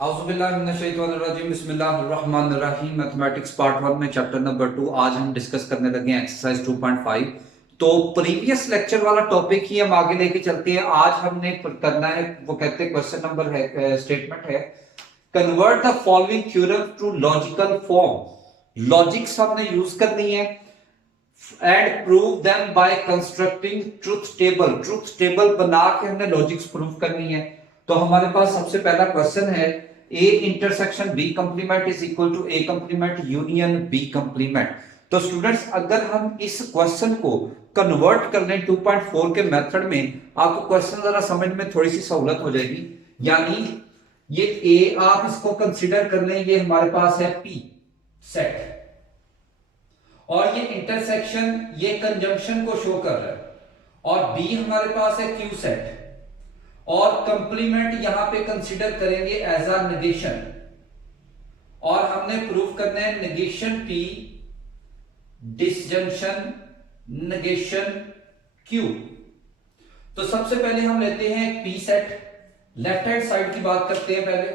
औज़ुबिल्लाहिमिनश्शैतानिर्रजीम बिस्मिल्लाहिर्रहमानिर्रहीम। Mathematics part 1 में chapter number 2 आज हम डिस्कस करने लगे हैं एक्सरसाइज 2.5। तो प्रीवियस लेक्चर वाला टॉपिक ही हम आगे लेके चलते हैं। आज हमने करना है, वो कहते हैं क्वेश्चन नंबर है, स्टेटमेंट है, convert the following theorem to logical form. Logics हमने यूज करनी है and prove them by constructing truth table. Truth table बना के हमने लॉजिक्स प्रूव करनी है। तो हमारे पास सबसे पहला क्वेश्चन है, A intersection B complement is equal to A complement union B complement. तो स्टूडेंट्स, अगर हम इस क्वेश्चन को कन्वर्ट कर लें 2.4 के मेथड में, आपको क्वेश्चन जरा समझ में थोड़ी सी सहूलत हो जाएगी। यानी ये ए आप इसको कंसीडर कर लें, ये हमारे पास है पी सेट, और ये इंटरसेक्शन ये कंजंक्शन को शो कर रहा है, और बी हमारे पास है क्यू सेट, और कंप्लीमेंट यहां पे कंसीडर करेंगे एज अ नेगेशन, और हमने प्रूफ करना है negation P disjunction negation Q. तो सबसे पहले हम लेते हैं P set, left hand side की बात करते हैं पहले।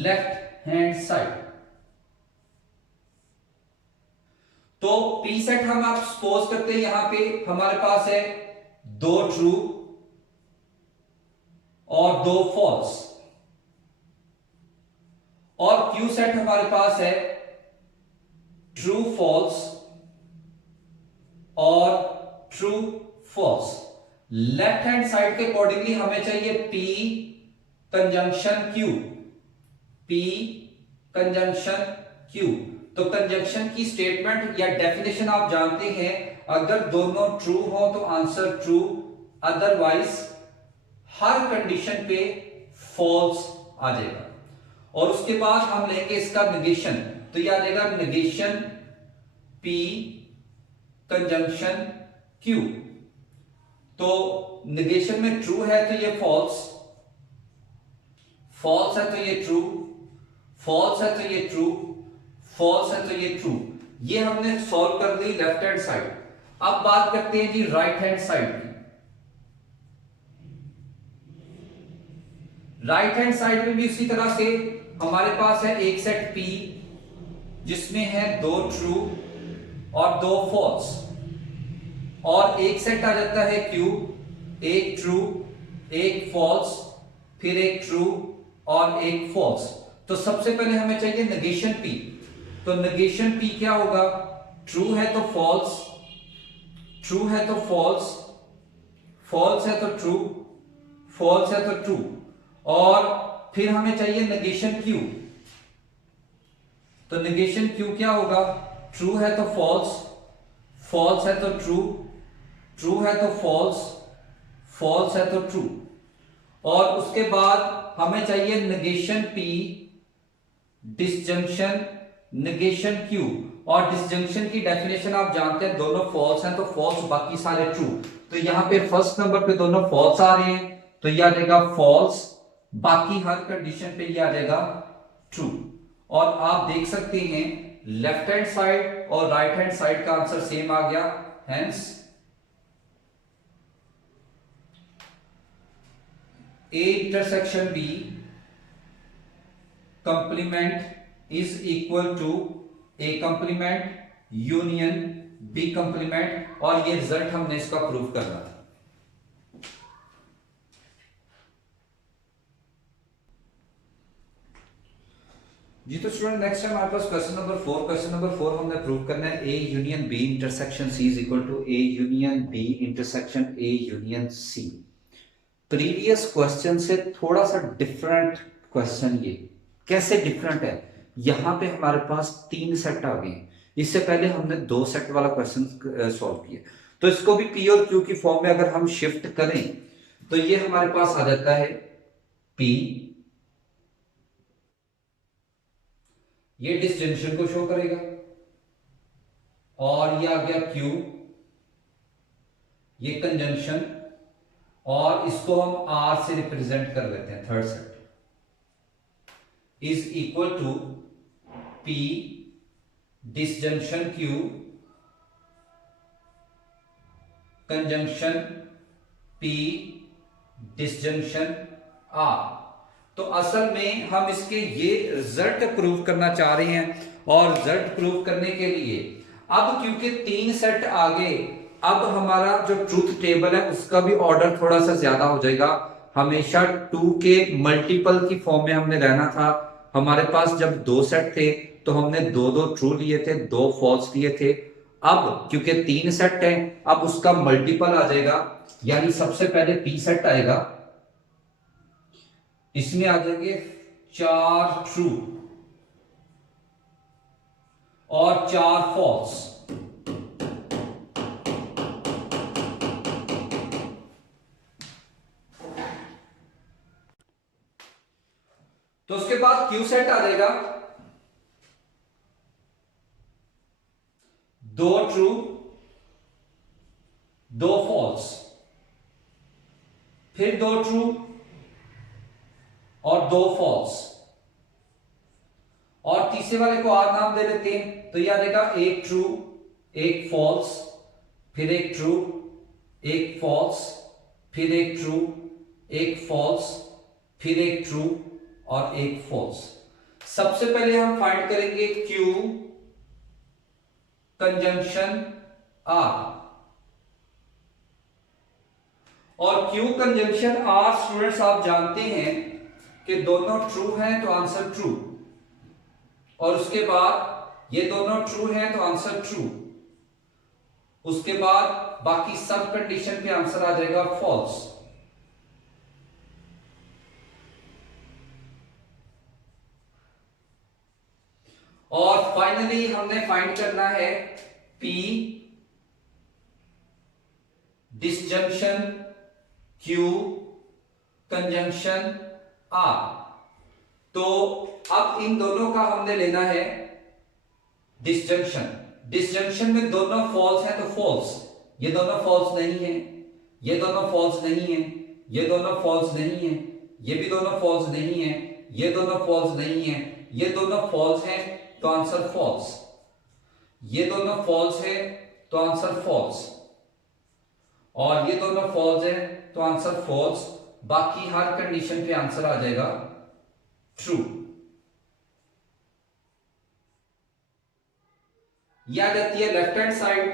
लेफ्ट हैंड साइड, तो पी सेट हम आप सपोज करते हैं यहां पे हमारे पास है दो ट्रू और दो फॉल्स, और क्यू सेट हमारे पास है ट्रू फॉल्स और true false. Left hand side के अकॉर्डिंगली हमें चाहिए P conjunction Q, P conjunction Q. तो कंजंक्शन की स्टेटमेंट या डेफिनेशन आप जानते हैं, अगर दोनों ट्रू हो तो आंसर ट्रू, अदरवाइज हर कंडीशन पे फॉल्स आ जाएगा। और उसके बाद हम लेंगे इसका नेगेशन, तो यह आ जाएगा नेगेशन पी कंजंक्शन क्यू। तो नेगेशन में ट्रू है तो ये फॉल्स, फॉल्स है तो ये ट्रू, फॉल्स है तो ये ट्रू, फॉल्स है तो ये ट्रू। ये हमने सॉल्व कर दी लेफ्ट हैंड साइड। अब बात करते हैं जी राइट हैंड साइड की। राइट हैंड साइड में भी उसी तरह से हमारे पास है एक सेट P जिसमें है दो ट्रू और दो फॉल्स, और एक सेट आ जाता है Q, एक ट्रू एक फॉल्स, फिर एक ट्रू और एक फॉल्स। तो सबसे पहले हमें चाहिए नेगेशन P। तो नेगेशन P क्या होगा? ट्रू है तो फॉल्स, ट्रू है तो फॉल्स, फॉल्स है तो ट्रू, फॉल्स है तो ट्रू, और फिर हमें चाहिए नेगेशन क्यू। तो नेगेशन क्यू क्या होगा? ट्रू है तो फॉल्स, फॉल्स है तो ट्रू, ट्रू है तो फॉल्स, फॉल्स है तो ट्रू, और उसके बाद हमें चाहिए negation P disjunction negation Q. और डिसजंक्शन की डेफिनेशन आप जानते हैं, दोनों फॉल्स हैं तो फॉल्स, बाकी सारे ट्रू। तो यहां पे फर्स्ट नंबर पे दोनों फॉल्स आ रहे हैं तो यह आ जाएगा फॉल्स, बाकी हर कंडीशन पे यह आ जाएगा ट्रू। और आप देख सकते हैं लेफ्ट हैंड साइड और राइट हैंड साइड का आंसर सेम आ गया, hence A intersection B complement is equal to A complement union B complement, और ये रिजल्ट हमने इसका प्रूव करना था। जी तो स्टूडेंट, नेक्स्ट टाइम हमारे पास क्वेश्चन नंबर 4। क्वेश्चन नंबर 4 हमने प्रूव करना है A union B intersection C is equal to A union B intersection A union C. Previous question से थोड़ा सा डिफरेंट क्वेश्चन। ये कैसे डिफरेंट है? यहां पे हमारे पास 3 सेट आ गए, इससे पहले हमने 2 सेट वाला क्वेश्चन सॉल्व किया। तो इसको भी पी और क्यू की फॉर्म में अगर हम शिफ्ट करें तो ये हमारे पास आ जाता है पी, ये डिसजंक्शन को शो करेगा, और ये आ गया क्यू, ये कंजंक्शन, और इसको हम आर से रिप्रेजेंट कर लेते हैं, third set is equal to P disjunction Q conjunction P disjunction R. तो असल में हम इसके ये रिजल्ट प्रूव करना चाह रहे हैं, और रिजल्ट प्रूव करने के लिए अब क्योंकि 3 सेट आगे, अब हमारा जो ट्रूथ टेबल है उसका भी ऑर्डर थोड़ा सा ज्यादा हो जाएगा। हमेशा 2 के मल्टीपल की फॉर्म में हमने रहना था। हमारे पास जब 2 सेट थे तो हमने 2 ट्रू लिए थे, 2 फॉल्स लिए थे। अब क्योंकि 3 सेट है, अब उसका मल्टीपल आ जाएगा, यानी सबसे पहले पी सेट आएगा, इसमें आ जाएंगे 4 ट्रू और 4 फॉल्स। तो उसके बाद क्यू सेट आ जाएगा, 2 ट्रू 2 फॉल्स, फिर 2 ट्रू और 2 फॉल्स, और तीसरे वाले को आर नाम दे देते हैं। तो यह आ जाएगा 1 ट्रू 1 फॉल्स, फिर 1 ट्रू 1 फॉल्स, फिर 1 ट्रू 1 फॉल्स, फिर 1 ट्रू और 1 फॉल्स। सबसे पहले हम फाइंड करेंगे क्यू कंजंक्शन आर, और क्यू कंजंक्शन आर स्टूडेंट्स आप जानते हैं कि दोनों ट्रू हैं तो आंसर ट्रू, और उसके बाद ये दोनों ट्रू हैं तो आंसर ट्रू, उसके बाद बाकी सब कंडीशन पे आंसर आ जाएगा फॉल्स। और फाइनली हमने फाइंड करना है P disjunction Q conjunction R। तो अब इन दोनों का हमने लेना है डिसजंक्शन। डिसजंक्शन में दोनों फॉल्स हैं तो फॉल्स, ये दोनों फॉल्स नहीं है, ये दोनों फॉल्स नहीं है, ये दोनों फॉल्स नहीं है, ये भी दोनों फॉल्स नहीं है, ये दोनों फॉल्स नहीं है, ये दोनों फॉल्स हैं तो आंसर फॉल्स, ये दोनों फॉल्स है तो आंसर फॉल्स, और ये दोनों फॉल्स है तो आंसर फॉल्स। बाकी हर कंडीशन पे आंसर आ जाएगा ट्रू। यह आ जाती है लेफ्ट हैंड साइड।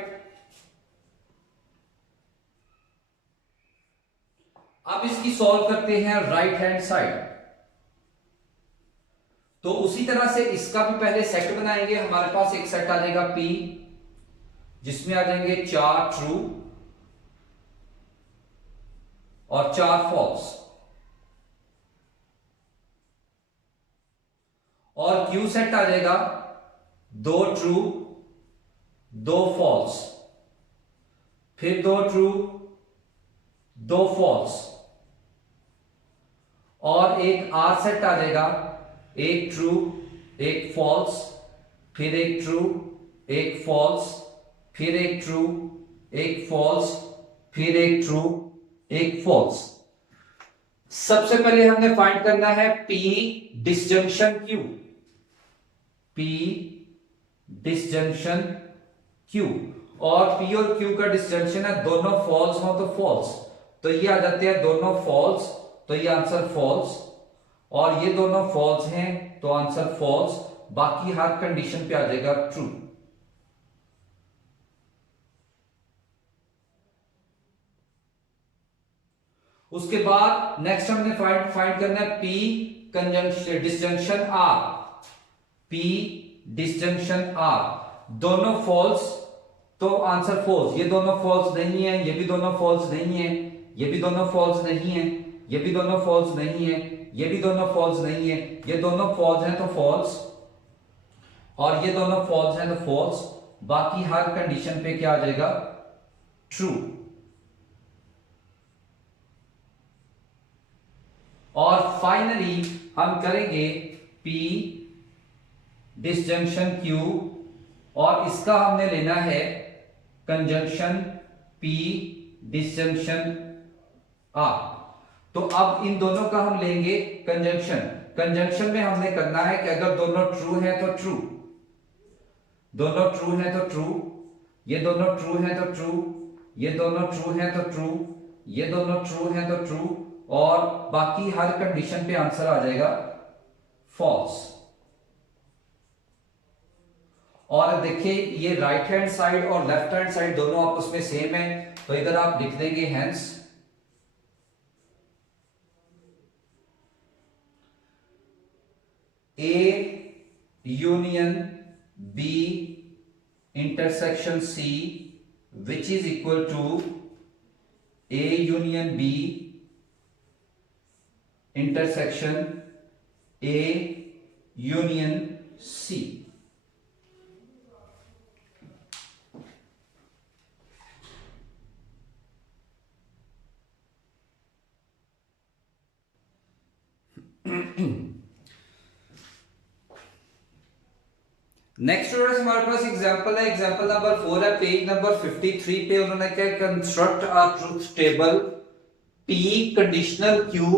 अब इसकी सॉल्व करते हैं राइट हैंड साइड। तो उसी तरह से इसका भी पहले सेट बनाएंगे। हमारे पास एक सेट आ जाएगा P, जिसमें आ जाएंगे 4 ट्रू और 4 फॉल्स, और Q सेट आ जाएगा 2 ट्रू 2 फॉल्स, फिर 2 ट्रू 2 फॉल्स, और एक R सेट आ जाएगा 1 ट्रू 1 फॉल्स, फिर 1 ट्रू 1 फॉल्स, फिर 1 ट्रू 1 फॉल्स, फिर 1 ट्रू 1 फॉल्स। सबसे पहले हमने फाइंड करना है P disjunction Q। P disjunction Q, और P और Q का डिसजंक्शन है दोनों फॉल्स हो तो फॉल्स, तो ये आ जाते हैं दोनों फॉल्स, तो ये आंसर फॉल्स, और ये दोनों फॉल्स हैं तो आंसर फॉल्स। बाकी हर कंडीशन पे आ जाएगा ट्रू। उसके बाद नेक्स्ट हमने फाइंड करना है P conjunction disjunction R। P disjunction R, दोनों फॉल्स तो आंसर फॉल्स, ये दोनों फॉल्स नहीं है, ये भी दोनों फॉल्स नहीं है, ये भी दोनों फॉल्स नहीं है, ये भी दोनों फॉल्स नहीं है, ये भी दोनों फॉल्स नहीं है, ये दोनों फॉल्स हैं तो फॉल्स, और ये दोनों फॉल्स हैं तो फॉल्स। बाकी हर कंडीशन पे क्या आ जाएगा ट्रू। और फाइनली हम करेंगे P डिसजंक्शन Q, और इसका हमने लेना है कंजंक्शन P डिसजंक्शन R। तो अब इन दोनों का हम लेंगे कंजंक्शन। कंजंक्शन में हमने करना है कि अगर दोनों ट्रू है तो ट्रू, दोनों ट्रू है तो ट्रू, ये दोनों ट्रू है तो ट्रू, ये दोनों ट्रू है तो ट्रू, ये दोनों ट्रू है तो ट्रू, और बाकी हर कंडीशन पे आंसर आ जाएगा फॉल्स। और देखिए ये राइट हैंड साइड और लेफ्ट हैंड साइड दोनों आपस में सेम है, तो इधर आप लिख देंगे hence A union B intersection C which is equal to A union B intersection A union C. Next students हमारे पास एग्जांपल है, एग्जांपल नंबर 4 है, पेज नंबर 53 पे उन्होंने क्या construct a truth table P conditional Q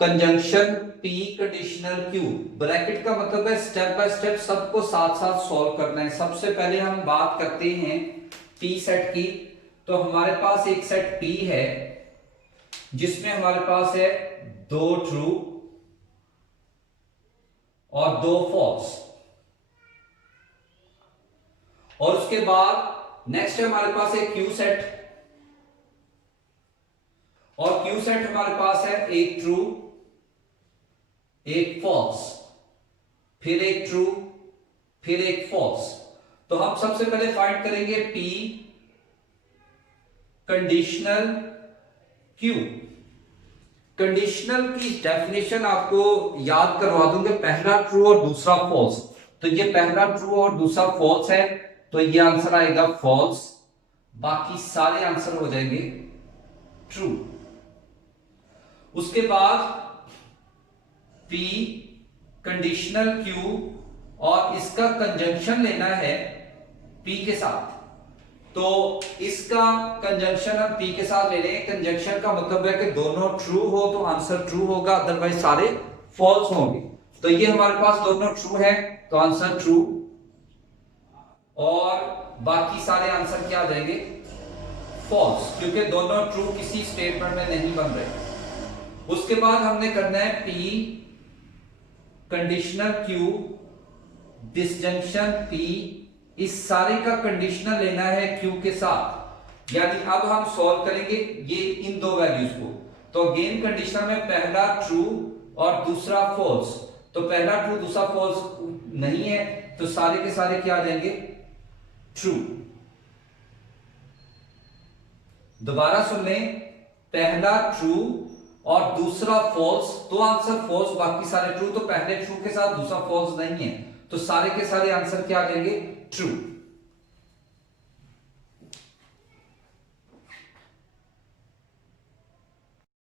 conjunction P conditional Q। Bracket का मतलब है स्टेप बाय स्टेप सबको साथ साथ सॉल्व करना है। सबसे पहले हम बात करते हैं P सेट की। तो हमारे पास एक सेट P है जिसमें हमारे पास है 2 ट्रू और 2 फॉल्स, और उसके बाद नेक्स्ट है हमारे पास एक क्यू सेट, और क्यू सेट हमारे पास है एक ट्रू एक फॉल्स, फिर एक ट्रू फिर एक फॉल्स। तो हम सबसे पहले फाइंड करेंगे P कंडीशनल Q। कंडीशनल की डेफिनेशन आपको याद करवा दूंगे, पहला ट्रू और दूसरा फॉल्स। तो ये पहला ट्रू और दूसरा फॉल्स है, तो ये आंसर आएगा फॉल्स, बाकी सारे आंसर हो जाएंगे ट्रू। उसके बाद P कंडीशनल Q और इसका कंजंक्शन लेना है P के साथ, तो इसका कंजंक्शन हम P के साथ ले लेंगे। कंजंक्शन का मतलब है कि दोनों ट्रू हो तो आंसर ट्रू होगा, अदरवाइज सारे फॉल्स होंगे। तो ये हमारे पास दोनों ट्रू है तो आंसर ट्रू, और बाकी सारे आंसर क्या आ जाएंगे फॉल्स, क्योंकि दोनों ट्रू किसी स्टेटमेंट में नहीं बन रहे। उसके बाद हमने करना है P conditional Q disjunction P, इस सारे का कंडीशनल लेना है Q के साथ। यानी अब हम सॉल्व करेंगे ये इन दो वैल्यूज को। तो अगेन कंडीशनल में पहला ट्रू और दूसरा फॉल्स, तो पहला ट्रू दूसरा फॉल्स नहीं है, तो सारे के सारे क्या आ जाएंगे ट्रू। दोबारा सुन लें, पहला ट्रू और दूसरा फॉल्स, तो आंसर फॉल्स बाकी सारे ट्रू। तो पहले ट्रू के साथ दूसरा फॉल्स नहीं है, तो सारे के सारे आंसर क्या आ जाएंगे ट्रू।